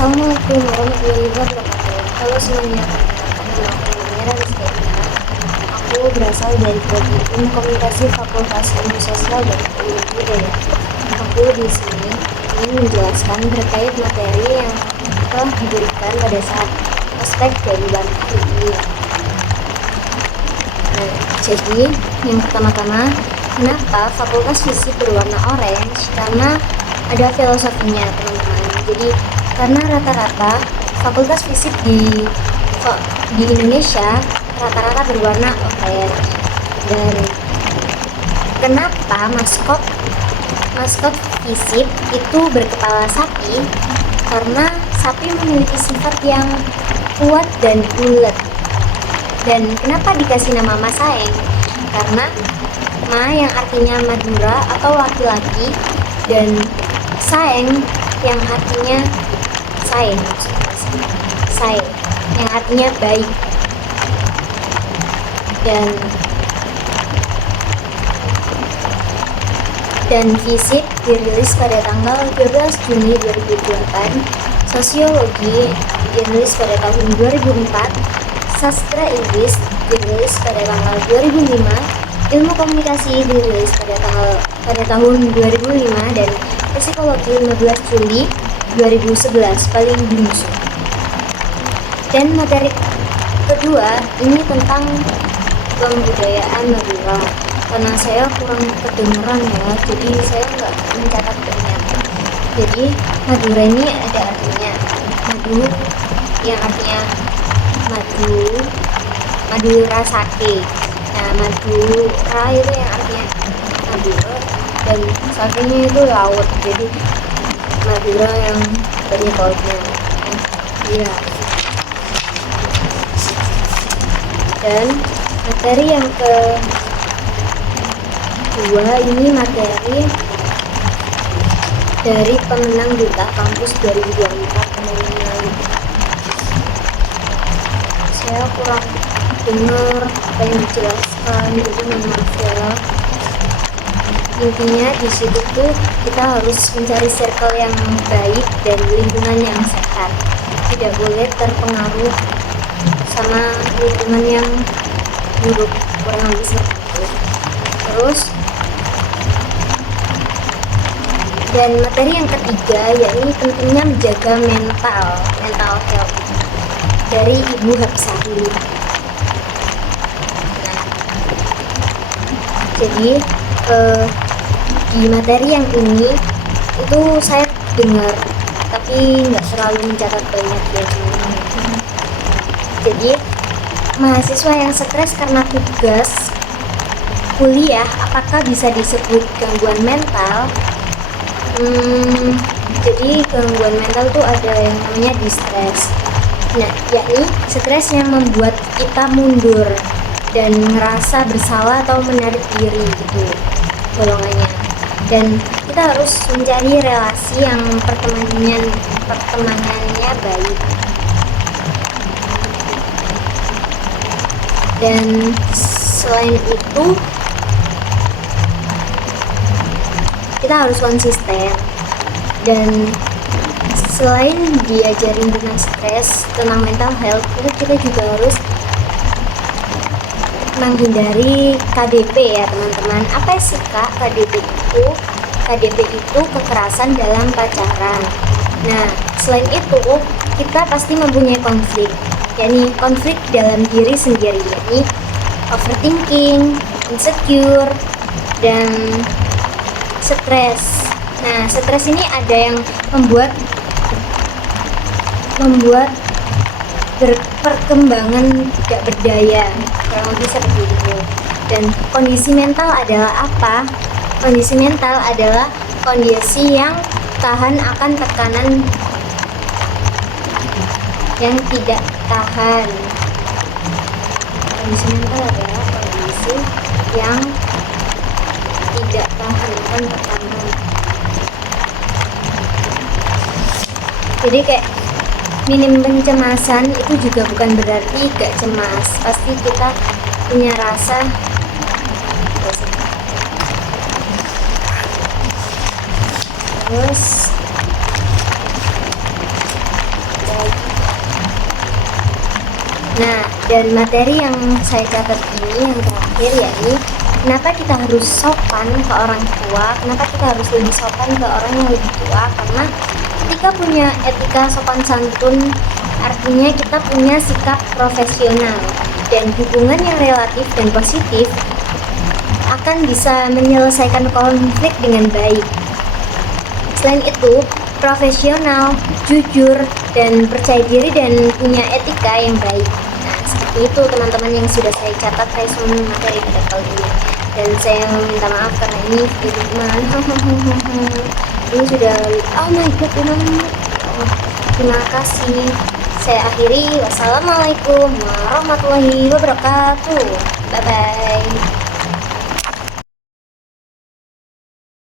Assalamualaikum warahmatullahi wabarakatuh. Halo semuanya, nama aku Mira Rizkyana. Aku berasal dari Prodi Ilmu Komunikasi Fakultas Ilmu Sosial dan Ilmu Budaya. Aku di sini ingin menjelaskan terkait materi yang telah diberikan pada saat ospek dari Bank ini. Nah, jadi yang pertama-tama, kenapa Fakultas Fisik berwarna orange? Karena ada filosofinya, teman-teman. Jadi karena rata-rata Fakultas Fisik di Indonesia rata-rata berwarna orange. Dan kenapa maskot fisik itu berkepala sapi? Karena sapi memiliki sifat yang kuat dan bulat. Dan kenapa dikasih nama Masaeng? Karena Ma yang artinya Madura atau laki-laki, dan Saeng yang artinya Saeng yang artinya baik. Dan fisik dirilis pada tanggal 12 Juni 2008, sosiologi dirilis pada tahun 2004, sastra Inggris dirilis pada tanggal 2005, ilmu komunikasi dirilis pada tahun 2005, dan psikologi 15 Juli 2011 paling bungsu. Dan materi kedua ini tentang kebudayaan Madura. Karena saya kurang kedengeran ya, jadi saya nggak mencatat banyak. Jadi Madura ini ada artinya madu, yang artinya Madura sake. Nah, Madura itu yang artinya Madura, dan sakenya itu laut, jadi Madura yang banyak lautnya. Iya. Dan materi yang kedua ini materi dari pemenang Duta Kampus 2024 teman-teman. Saya kurang dengar apa yang dijelaskan, jadi mohon maaf ya. Intinya di situ tuh kita harus mencari circle yang baik dan lingkungan yang sehat. Tidak boleh terpengaruh sama lingkungan yang buruk, kurang lebih seperti itu. Terus dan materi yang ketiga yakni pentingnya menjaga mental health dari Ibu Hapsahli. Nah, jadi di materi yang ini itu saya dengar tapi nggak selalu mencatat banyak ya teman-teman. Jadi mahasiswa yang stres karena tugas kuliah apakah bisa disebut gangguan mental? Jadi gangguan mental tuh ada yang namanya distres. Nah, yakni stres yang membuat kita mundur dan ngerasa bersalah atau menarik diri gitu golongannya. Dan kita harus mencari relasi yang pertemanannya baik. Dan selain itu kita harus konsisten. Dan selain diajarin tentang stres, tentang mental health, itu kita juga harus menghindari KDP ya teman-teman. Apa sih Kak KDP itu? KDP itu kekerasan dalam pacaran. Nah, selain itu kita pasti mempunyai konflik, yakni konflik dalam diri sendiri, yakni overthinking, insecure, dan stres. Nah, stres ini ada yang membuat perkembangan tidak berdaya, kurang lebih seperti itu. Dan kondisi mental adalah apa? Kondisi mental adalah kondisi yang tahan akan tekanan yang tidak tahan. Kondisi mental adalah kondisi yang tidak tahan akan tekanan. Jadi kayak minim pencemasan itu juga bukan berarti gak cemas. Pasti kita punya rasa terus Nah, dan materi yang saya catat ini yang terakhir yakni kenapa kita harus sopan ke orang tua, kenapa kita harus lebih sopan ke orang yang lebih tua, karena ketika punya etika sopan santun artinya kita punya sikap profesional dan hubungan yang relatif dan positif akan bisa menyelesaikan konflik dengan baik. Selain itu, profesional, jujur, dan percaya diri dan punya etika yang baik. Nah, seperti itu teman-teman yang sudah saya catat resume materi pada kali ini. Dan saya minta maaf karena ini video ini sudah oh my god 5 menit. Terima kasih. Saya akhiri. Wassalamualaikum warahmatullahi wabarakatuh. Bye bye.